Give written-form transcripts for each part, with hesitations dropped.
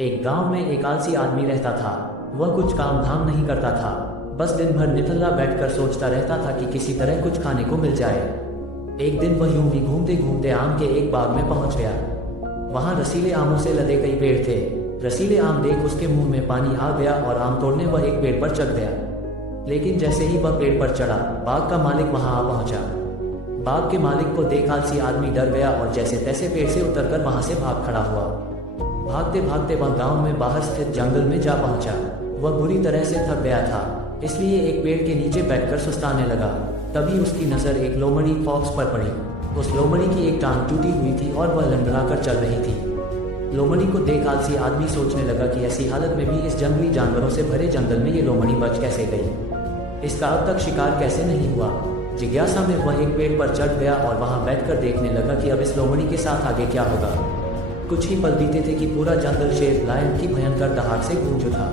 एक गांव में एक आलसी आदमी रहता था। वह कुछ काम धाम नहीं करता था, बस दिन भर निठल्ला बैठकर सोचता रहता था कि किसी तरह कुछ खाने को मिल जाए। एक दिन वह यूं ही घूमते घूमते आम के एक बाग में पहुंच गया। वहां रसीले आमों से लदे कई पेड़ थे। रसीले आम देख उसके मुंह में पानी आ गया और आम तोड़ने वह एक पेड़ पर चढ़ गया। लेकिन जैसे ही वह पेड़ पर चढ़ा, बाग का मालिक वहां आ पहुंचा। बाग के मालिक को देख आलसी आदमी डर गया और जैसे तैसे पेड़ से उतरकर वहां से भाग खड़ा हुआ। भागते भागते वह गांव में बाहर स्थित जंगल में जा पहुंचा। वह बुरी तरह से थक गया था, इसलिए एक पेड़ के नीचे बैठकर सुस्ताने लगा। तभी उसकी नजर एक लोमड़ी फॉक्स पर पड़ी। उस लोमड़ी की एक टांग टूटी हुई थी और वह लंगड़ाकर चल रही थी। लोमड़ी को देख आलसी आदमी सोचने लगा कि ऐसी हालत में भी इस जंगली जानवरों से भरे जंगल में ये लोमड़ी बच कैसे गई, इसका अब तक शिकार कैसे नहीं हुआ। जिज्ञासा में वह एक पेड़ पर चढ़ गया और वहां बैठकर देखने लगा कि अब इस लोमड़ी के साथ आगे क्या होगा। कुछ ही पल बीते थे कि पूरा जंगल शेर लायन की भयंकर दहाड़ से गूंज उठा,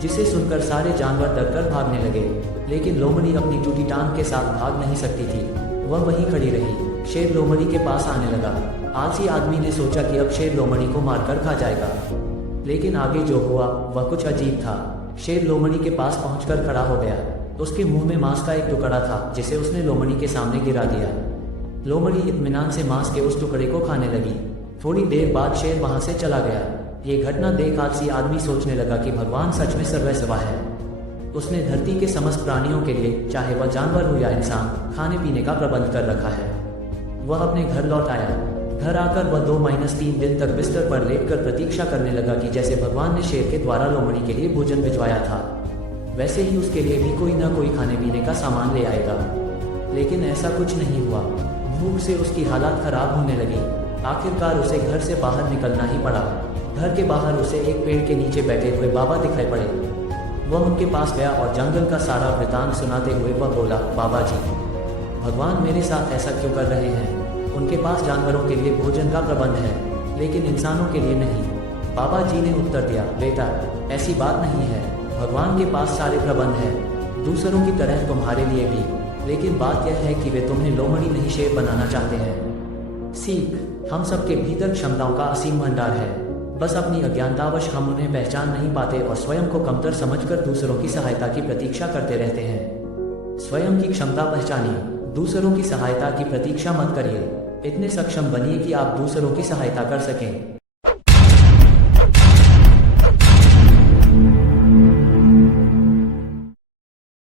जिसे सुनकर सारे जानवर डरकर भागने लगे। लेकिन लोमड़ी अपनी टूटी टांग के साथ भाग नहीं सकती थी, वह वहीं खड़ी रही। शेर लोमड़ी के पास आने लगा। आलसी आदमी ने सोचा कि अब शेर लोमड़ी को मारकर खा जाएगा, लेकिन आगे जो हुआ वह कुछ अजीब था। शेर लोमड़ी के पास पहुंचकर खड़ा हो गया। उसके मुंह में मांस का एक टुकड़ा था, जिसे उसने लोमड़ी के सामने गिरा दिया। लोमड़ी इत्मीनान से मांस के उस टुकड़े को खाने लगी। थोड़ी देर बाद शेर वहां से चला गया। ये घटना देख आलसी आदमी सोचने लगा कि भगवान सच में सर्वस्वा है। उसने धरती के समस्त प्राणियों के लिए, चाहे वह जानवर हो या इंसान, खाने पीने का प्रबंध कर रखा है। वह अपने घर लौट आया। घर आकर वह 2-3 दिन तक बिस्तर पर लेटकर प्रतीक्षा करने लगा कि जैसे भगवान ने शेर के द्वारा लोमड़ी के लिए भोजन भिजवाया था, वैसे ही उसके लिए भी कोई ना कोई खाने पीने का सामान ले आएगा। लेकिन ऐसा कुछ नहीं हुआ। भूख से उसकी हालत खराब होने लगी। आखिरकार उसे घर से बाहर निकलना ही पड़ा। घर के बाहर उसे एक पेड़ के नीचे बैठे हुए बाबा दिखाई पड़े। वह उनके पास गया और जंगल का सारा वृतांत सुनाते हुए वह बोला, बाबा जी, भगवान मेरे साथ ऐसा क्यों कर रहे हैं? उनके पास जानवरों के लिए भोजन का प्रबंध है, लेकिन इंसानों के लिए नहीं। बाबा जी ने उत्तर दिया, बेटा, ऐसी बात नहीं है। भगवान के पास सारे प्रबंध हैं, दूसरों की तरह तुम्हारे लिए भी। लेकिन बात यह है कि वे तुम्हें लोमड़ी नहीं शेर बनाना चाहते हैं। सीख, हम सबके भीतर क्षमताओं का असीम भंडार है, बस अपनी अज्ञानतावश हम उन्हें पहचान नहीं पाते और स्वयं को कमतर समझकर दूसरों की सहायता की प्रतीक्षा करते रहते हैं। स्वयं की क्षमता पहचानिए, दूसरों की सहायता की प्रतीक्षा मत करिए। इतने सक्षम बनिए कि आप दूसरों की सहायता कर सकें।